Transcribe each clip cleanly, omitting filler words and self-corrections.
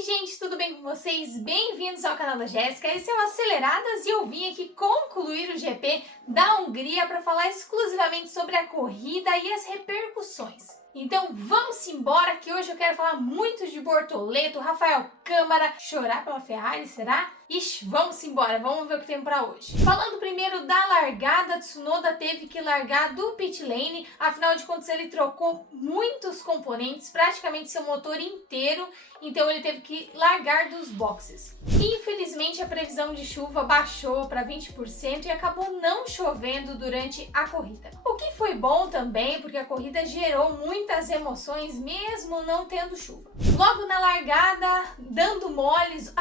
Oi gente, tudo bem com vocês? Bem-vindos ao canal da Jéssica, esse é o Aceleradas e eu vim aqui concluir o GP da Hungria para falar exclusivamente sobre a corrida e as repercussões. Então vamos embora que hoje eu quero falar muito de Bortoleto, Rafael Câmara, chorar pela Ferrari, será? Ixi, vamos embora, vamos ver o que tem para hoje. Falando primeiro da largada, Tsunoda teve que largar do pit lane, afinal de contas ele trocou muitos componentes, praticamente seu motor inteiro, então ele teve que largar dos boxes. Infelizmente a previsão de chuva baixou para 20% e acabou não chovendo durante a corrida. O que foi bom também, porque a corrida gerou muitas emoções mesmo não tendo chuva. Logo na largada, dando moles,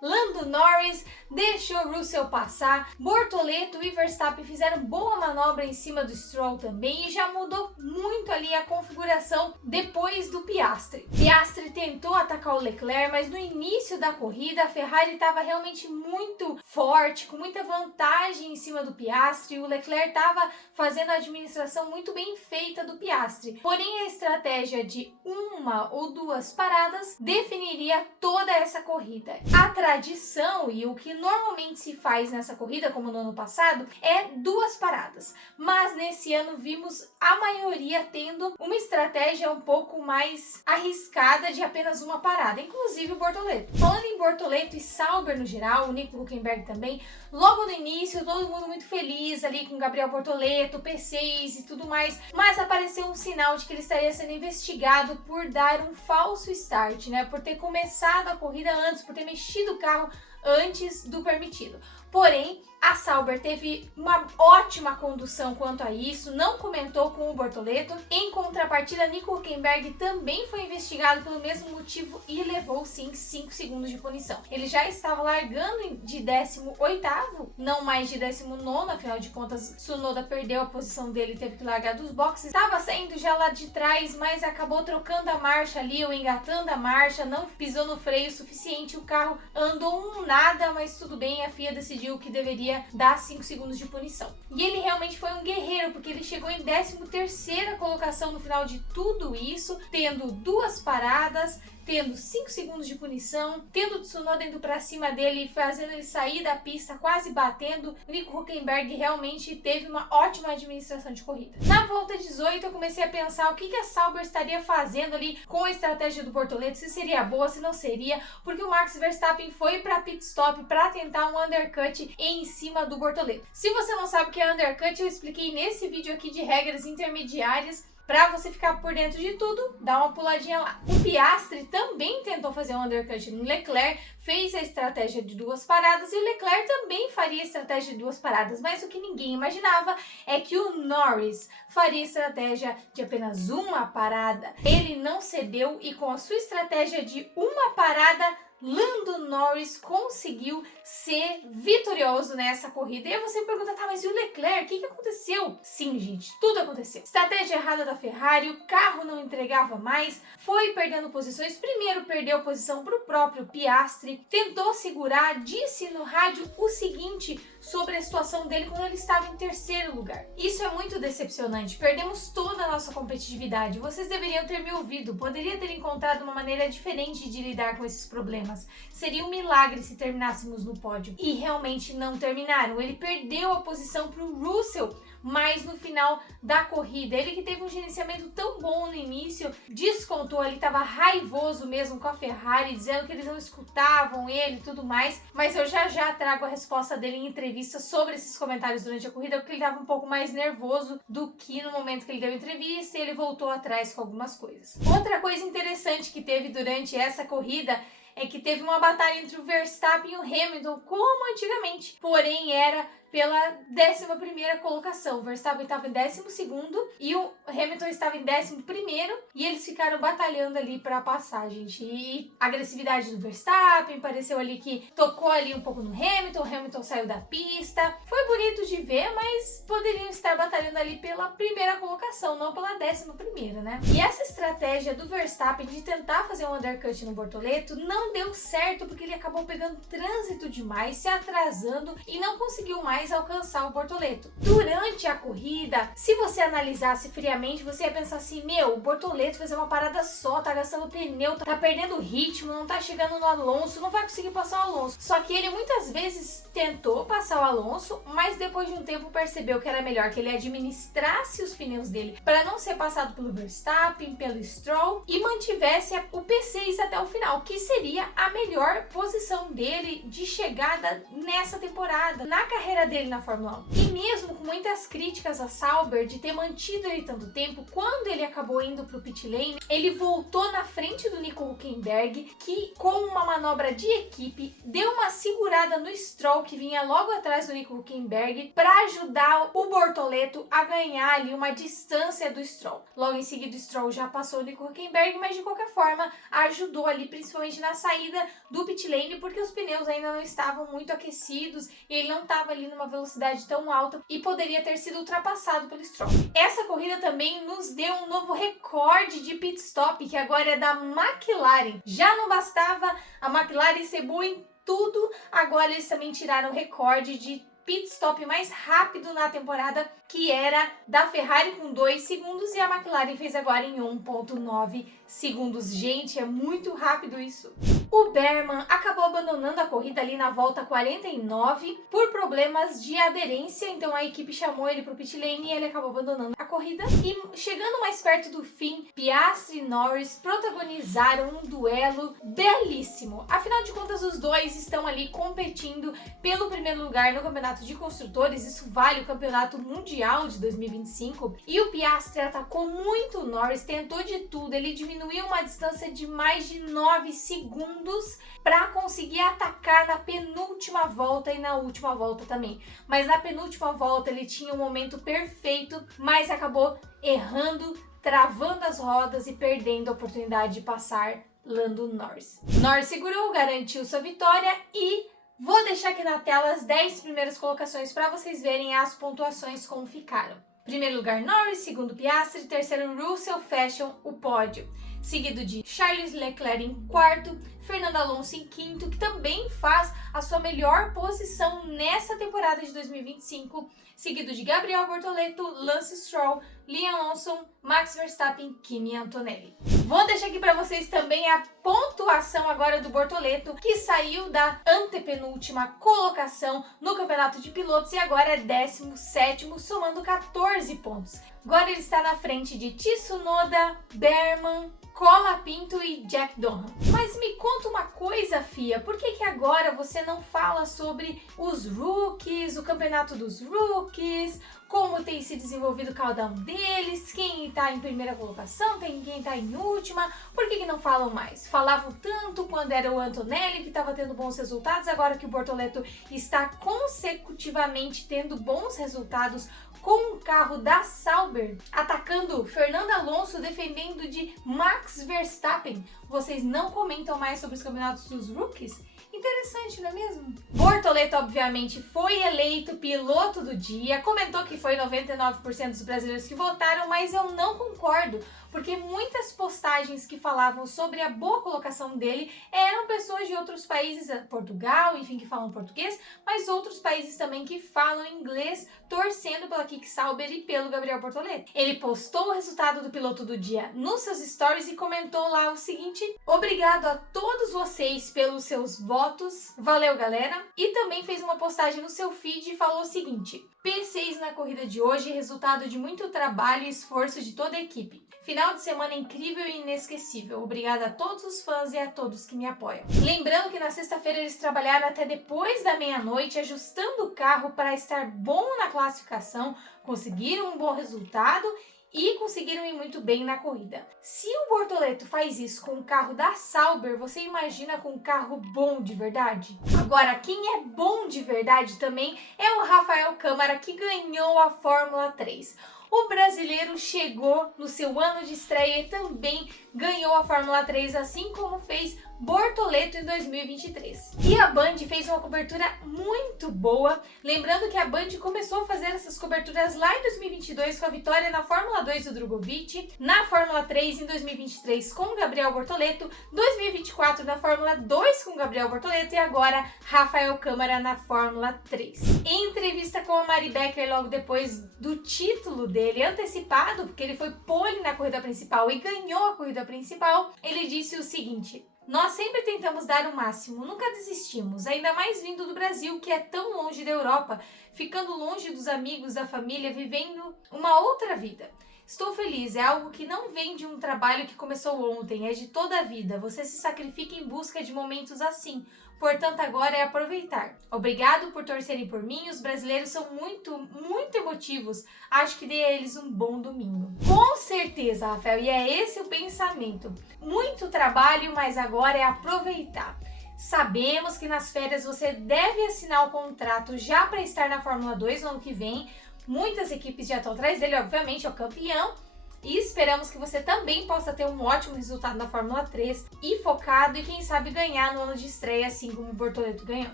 Lando Norris deixou Russell passar, Bortoleto e Verstappen fizeram boa manobra em cima do Stroll também e já mudou muito ali a configuração depois do Piastri. Piastri tentou atacar o Leclerc, mas no início da corrida a Ferrari estava realmente muito forte, com muita vantagem em cima do Piastri, o Leclerc estava fazendo a administração muito bem feita do Piastri. Porém a estratégia de uma ou duas paradas definiria toda essa corrida. A tradição e o que normalmente se faz nessa corrida, como no ano passado, é duas paradas. Mas nesse ano vimos a maioria tendo uma estratégia um pouco mais arriscada de apenas uma parada, inclusive o Bortoleto. Falando em Bortoleto e Sauber no geral, o Nico Hülkenberg também, logo no início todo mundo muito feliz ali com Gabriel Bortoleto, P6 e tudo mais, mas apareceu um sinal de que ele estaria sendo investigado por dar um falso start, né? Por ter começado a corrida antes, por ter mexido o carro antes do permitido. Porém, a Sauber teve uma ótima condução quanto a isso, não comentou com o Bortoleto. Em contrapartida, Nico Hülkenberg também foi investigado pelo mesmo motivo e levou sim 5 segundos de punição. Ele já estava largando de 18º, não mais de 19º, afinal de contas Tsunoda perdeu a posição dele e teve que largar dos boxes. Estava saindo já lá de trás, mas acabou trocando a marcha ali, ou engatando a marcha, não pisou no freio suficiente, o carro andou um nada, mas tudo bem, a FIA decidiu que deveria dar 5 segundos de punição. E ele realmente foi um guerreiro, porque ele chegou em 13ª colocação no final de tudo isso, tendo duas paradas, tendo 5 segundos de punição, tendo o Tsunoda indo pra cima dele e fazendo ele sair da pista, quase batendo. O Nico Hülkenberg realmente teve uma ótima administração de corrida. Na volta 18 eu comecei a pensar o que a Sauber estaria fazendo ali com a estratégia do Bortoleto, se seria boa, se não seria, porque o Max Verstappen foi para pit stop para tentar um undercut em cima do Bortoleto. Se você não sabe o que é undercut, eu expliquei nesse vídeo aqui de regras intermediárias. Para você ficar por dentro de tudo, dá uma puladinha lá. O Piastri também tentou fazer um undercut no Leclerc, fez a estratégia de duas paradas e o Leclerc também faria a estratégia de duas paradas, mas o que ninguém imaginava é que o Norris faria estratégia de apenas uma parada. Ele não cedeu e com a sua estratégia de uma parada, Lando Norris conseguiu ser vitorioso nessa corrida. E aí você pergunta, tá, mas e o Leclerc? O que aconteceu? Sim, gente, tudo aconteceu. Estratégia errada da Ferrari, o carro não entregava mais, foi perdendo posições. Primeiro perdeu posição para o próprio Piastri, tentou segurar, disse no rádio o seguinte sobre a situação dele quando ele estava em 3º lugar. Isso é muito decepcionante, perdemos toda a nossa competitividade. Vocês deveriam ter me ouvido, poderia ter encontrado uma maneira diferente de lidar com esses problemas. Seria um milagre se terminássemos no pódio. E realmente não terminaram. Ele perdeu a posição para o Russell, mas no final da corrida, ele que teve um gerenciamento tão bom no início, descontou, ele estava raivoso mesmo com a Ferrari, dizendo que eles não escutavam ele e tudo mais, mas eu já trago a resposta dele em entrevista sobre esses comentários durante a corrida, porque ele estava um pouco mais nervoso do que no momento que ele deu a entrevista e ele voltou atrás com algumas coisas. Outra coisa interessante que teve durante essa corrida é que teve uma batalha entre o Verstappen e o Hamilton, como antigamente, porém era pela 11ª colocação. O Verstappen estava em 12º e o Hamilton estava em 11º e eles ficaram batalhando ali para passar, gente. E a agressividade do Verstappen pareceu ali que tocou ali um pouco no Hamilton, o Hamilton saiu da pista. Foi bonito de ver, mas poderiam estar batalhando ali pela 1ª colocação, não pela 11ª, né? E essa estratégia do Verstappen de tentar fazer um undercut no Bortoleto não deu certo, porque ele acabou pegando trânsito demais, se atrasando e não conseguiu mais mais alcançar o Bortoleto. Durante a corrida, se você analisasse friamente, você ia pensar assim, meu, o Bortoleto fazer uma parada só, tá gastando pneu, tá perdendo ritmo, não tá chegando no Alonso, não vai conseguir passar o Alonso. Só que ele muitas vezes tentou passar o Alonso, mas depois de um tempo percebeu que era melhor que ele administrasse os pneus dele para não ser passado pelo Verstappen, pelo Stroll e mantivesse o P6 até o final, que seria a melhor posição dele de chegada nessa temporada, na carreira dele na Fórmula 1. E mesmo com muitas críticas a Sauber de ter mantido ele tanto tempo, quando ele acabou indo pro pit lane, ele voltou na frente do Nico Hülkenberg, que com uma manobra de equipe deu uma segurada no Stroll, que vinha logo atrás do Nico Hülkenberg, para ajudar o Bortoleto a ganhar ali uma distância do Stroll. Logo em seguida o Stroll já passou o Nico Hülkenberg, mas de qualquer forma ajudou ali, principalmente na saída do pit lane, porque os pneus ainda não estavam muito aquecidos e ele não estava ali numa velocidade tão alta e poderia ter sido ultrapassado pelo Stroll. Essa corrida também nos deu um novo recorde de pit stop, que agora é da McLaren. Já não bastava a McLaren ser boa em tudo, agora eles também tiraram o recorde de pit stop mais rápido na temporada, que era da Ferrari com 2 segundos e a McLaren fez agora em 1,9 segundos. Gente, é muito rápido isso. O Behrman acabou abandonando a corrida ali na volta 49 por problemas de aderência, então a equipe chamou ele para o pit lane e ele acabou abandonando a corrida. E chegando mais perto do fim, Piastri e Norris protagonizaram um duelo belíssimo. Afinal de contas, os dois estão ali competindo pelo primeiro lugar no campeonato de construtores, isso vale o campeonato mundial de 2025, e o Piastri atacou muito o Norris, tentou de tudo, ele diminuiu uma distância de mais de 9 segundos para conseguir atacar na penúltima volta e na última volta também. Mas na penúltima volta ele tinha um momento perfeito, mas acabou errando, travando as rodas e perdendo a oportunidade de passar Lando Norris. Norris segurou, garantiu sua vitória e vou deixar aqui na tela as 10 primeiras colocações para vocês verem as pontuações como ficaram. Primeiro lugar Norris, segundo Piastri, terceiro Russell fecham o pódio. Seguido de Charles Leclerc em quarto, Fernando Alonso em quinto, que também faz a sua melhor posição nessa temporada de 2025, seguido de Gabriel Bortoleto, Lance Stroll, Liam Lawson, Max Verstappen, Kimi Antonelli. Vou deixar aqui para vocês também a pontuação agora do Bortoleto, que saiu da antepenúltima colocação no campeonato de pilotos e agora é 17º, somando 14 pontos. Agora ele está na frente de Tsunoda, Behrman, Colapinto e Jack Dohan. Mas me conta uma coisa, Fia, por que agora você não fala sobre os rookies, o campeonato dos rookies, como tem se desenvolvido cada um deles, quem está em primeira colocação, quem está em última, por que não falam mais? Falavam tanto quando era o Antonelli que estava tendo bons resultados, agora que o Bortoleto está consecutivamente tendo bons resultados com o carro da Sauber, atacando Fernando Alonso, defendendo de Max Verstappen. Vocês não comentam mais sobre os campeonatos dos rookies? Interessante, não é mesmo? Bortoleto, obviamente, foi eleito piloto do dia, comentou que foi 99% dos brasileiros que votaram, mas eu não concordo, porque muitas postagens que falavam sobre a boa colocação dele eram pessoas de outros países, Portugal, enfim, que falam português, mas outros países também que falam inglês, torcendo pela Kiki Sauber e pelo Gabriel Bortoleto. Ele postou o resultado do piloto do dia nos seus stories e comentou lá o seguinte: obrigado a todos vocês pelos seus votos, valeu galera, e também fez uma postagem no seu feed e falou o seguinte: P6 na corrida de hoje, resultado de muito trabalho e esforço de toda a equipe. Final de semana incrível e inesquecível. Obrigada a todos os fãs e a todos que me apoiam. Lembrando que na sexta-feira eles trabalharam até depois da meia-noite, ajustando o carro para estar bom na classificação, conseguiram um bom resultado e conseguiram ir muito bem na corrida. Se o Bortoleto faz isso com o carro da Sauber, você imagina com um carro bom de verdade? Agora, quem é bom de verdade também é o Rafael Câmara, que ganhou a Fórmula 3. O brasileiro chegou no seu ano de estreia e também ganhou a Fórmula 3, assim como fez Bortoleto em 2023. E a Band fez uma cobertura muito boa, lembrando que a Band começou a fazer essas coberturas lá em 2022 com a vitória na Fórmula 2 do Drogovic, na Fórmula 3 em 2023 com Gabriel Bortoleto, 2024 na Fórmula 2 com Gabriel Bortoleto e agora Rafael Câmara na Fórmula 3. Em entrevista com a Mari Becker logo depois do título dele antecipado, porque ele foi pole na corrida principal e ganhou a corrida principal, ele disse o seguinte: nós sempre tentamos dar o máximo, nunca desistimos, ainda mais vindo do Brasil, que é tão longe da Europa, ficando longe dos amigos, da família, vivendo uma outra vida. Estou feliz, é algo que não vem de um trabalho que começou ontem, é de toda a vida. Você se sacrifica em busca de momentos assim. Portanto, agora é aproveitar. Obrigado por torcerem por mim. Os brasileiros são muito emotivos. Acho que dei a eles um bom domingo. Com certeza, Rafael, e é esse o pensamento. Muito trabalho, mas agora é aproveitar. Sabemos que nas férias você deve assinar o contrato já para estar na Fórmula 2 no ano que vem. Muitas equipes já estão atrás dele, obviamente, é o campeão. E esperamos que você também possa ter um ótimo resultado na Fórmula 3 e focado e quem sabe ganhar no ano de estreia, assim como o Bortoleto ganhou.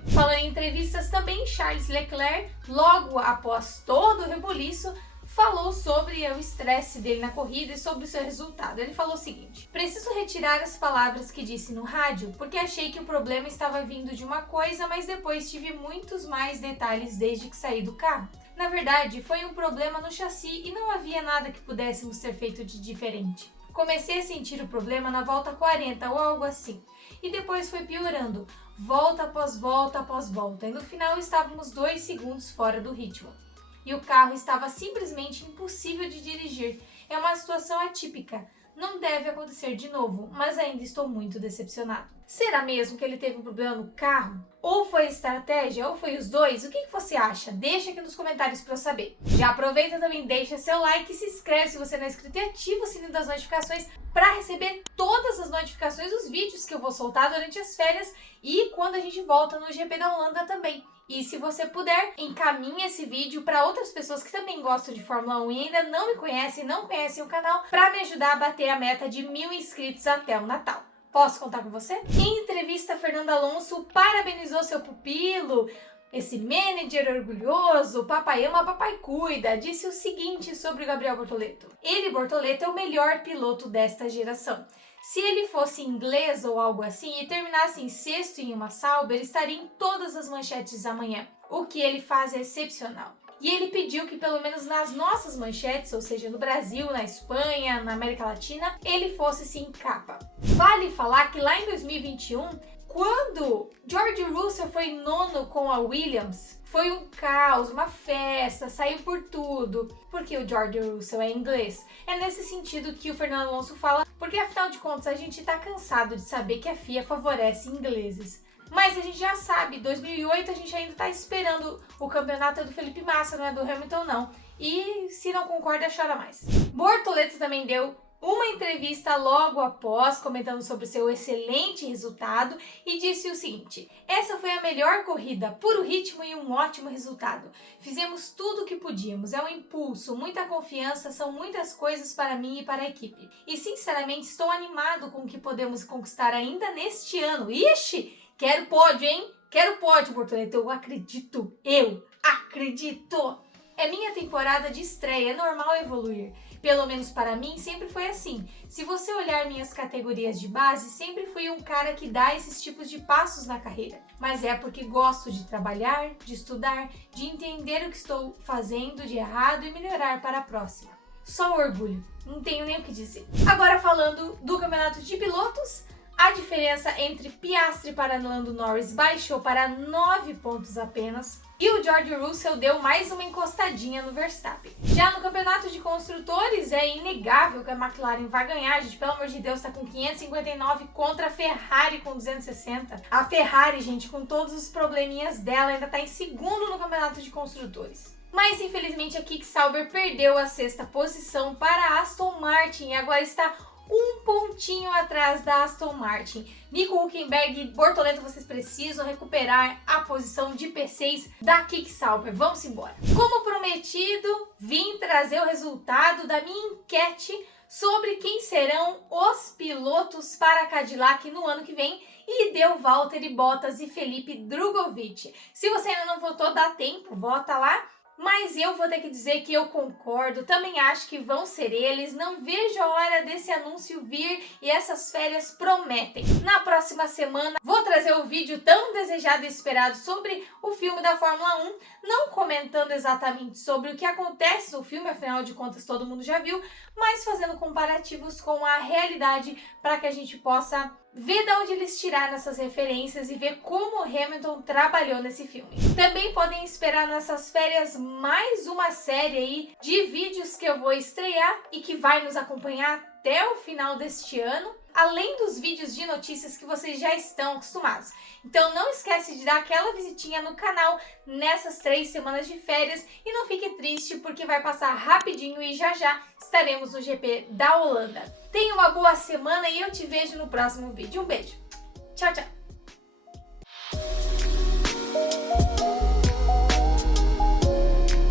Falando em entrevistas também, Charles Leclerc, logo após todo o rebuliço, falou sobre o estresse dele na corrida e sobre o seu resultado. Ele falou o seguinte: preciso retirar as palavras que disse no rádio, porque achei que o problema estava vindo de uma coisa, mas depois tive muitos mais detalhes desde que saí do carro. Na verdade, foi um problema no chassi e não havia nada que pudéssemos ter feito de diferente. Comecei a sentir o problema na volta 40 ou algo assim, e depois foi piorando, volta após volta após volta, e no final estávamos 2 segundos fora do ritmo. E o carro estava simplesmente impossível de dirigir. É uma situação atípica. Não deve acontecer de novo, mas ainda estou muito decepcionado. Será mesmo que ele teve um problema no carro? Ou foi estratégia, ou foi os dois? O que você acha? Deixa aqui nos comentários para eu saber. Já aproveita também, deixa seu like e se inscreve se você não é inscrito e ativa o sininho das notificações para receber todas as notificações dos vídeos que eu vou soltar durante as férias e quando a gente volta no GP da Holanda também. E se você puder, encaminhe esse vídeo para outras pessoas que também gostam de Fórmula 1 e ainda não me conhecem, não conhecem o canal, para me ajudar a bater a meta de 1000 inscritos até o Natal. Posso contar com você? Em entrevista, Fernando Alonso parabenizou seu pupilo, esse manager orgulhoso, papai ama, papai cuida, disse o seguinte sobre o Gabriel Bortoleto: ele, Bortoleto, é o melhor piloto desta geração. Se ele fosse inglês ou algo assim e terminasse em sexto em uma Sauber, estaria em todas as manchetes amanhã. O que ele faz é excepcional. E ele pediu que pelo menos nas nossas manchetes, ou seja, no Brasil, na Espanha, na América Latina, ele fosse sim capa. Vale falar que lá em 2021, quando George Russell foi nono com a Williams, foi um caos, uma festa, saiu por tudo, porque o George Russell é inglês. É nesse sentido que o Fernando Alonso fala, porque afinal de contas a gente tá cansado de saber que a FIA favorece ingleses. Mas a gente já sabe, 2008 a gente ainda tá esperando o campeonato do Felipe Massa, não é do Hamilton não. E se não concorda, chora mais. Bortoleto também deu uma entrevista logo após, comentando sobre seu excelente resultado e disse o seguinte: essa foi a melhor corrida, puro ritmo e um ótimo resultado. Fizemos tudo o que podíamos, é um impulso, muita confiança, são muitas coisas para mim e para a equipe. E sinceramente estou animado com o que podemos conquistar ainda neste ano. Ixi, quero pódio, hein? Quero pódio, Bortoleto, eu acredito. É minha temporada de estreia, é normal evoluir. Pelo menos para mim, sempre foi assim. Se você olhar minhas categorias de base, sempre fui um cara que dá esses tipos de passos na carreira. Mas é porque gosto de trabalhar, de estudar, de entender o que estou fazendo de errado e melhorar para a próxima. Só orgulho, não tenho nem o que dizer. Agora falando do campeonato de pilotos, a diferença entre Piastri para Lando Norris baixou para 9 pontos apenas e o George Russell deu mais uma encostadinha no Verstappen. Já no campeonato de construtores, é inegável que a McLaren vai ganhar, gente, pelo amor de Deus, tá com 559 contra a Ferrari com 260. A Ferrari, gente, com todos os probleminhas dela, ainda tá em segundo no campeonato de construtores. Mas infelizmente a Kick Sauber perdeu a 6ª posição para a Aston Martin e agora está um pontinho atrás da Aston Martin. Nico Hülkenberg e Bortoleto, vocês precisam recuperar a posição de P6 da Kiki Sauber. Vamos embora. Como prometido, vim trazer o resultado da minha enquete sobre quem serão os pilotos para a Cadillac no ano que vem e deu Valtteri Bottas e Felipe Drugovich. Se você ainda não votou, dá tempo, vota lá. Mas eu vou ter que dizer que eu concordo, também acho que vão ser eles, não vejo a hora desse anúncio vir e essas férias prometem. Na próxima semana vou trazer o vídeo tão desejado e esperado sobre o filme da Fórmula 1, não comentando exatamente sobre o que acontece no filme, afinal de contas todo mundo já viu, mas fazendo comparativos com a realidade para que a gente possa ver de onde eles tiraram essas referências e ver como Hamilton trabalhou nesse filme. Também podem esperar nessas férias mais uma série aí de vídeos que eu vou estrear e que vai nos acompanhar até o final deste ano, além dos vídeos de notícias que vocês já estão acostumados. Então não esquece de dar aquela visitinha no canal nessas 3 semanas de férias e não fique triste porque vai passar rapidinho e já já estaremos no GP da Holanda. Tenha uma boa semana e eu te vejo no próximo vídeo. Um beijo. Tchau, tchau.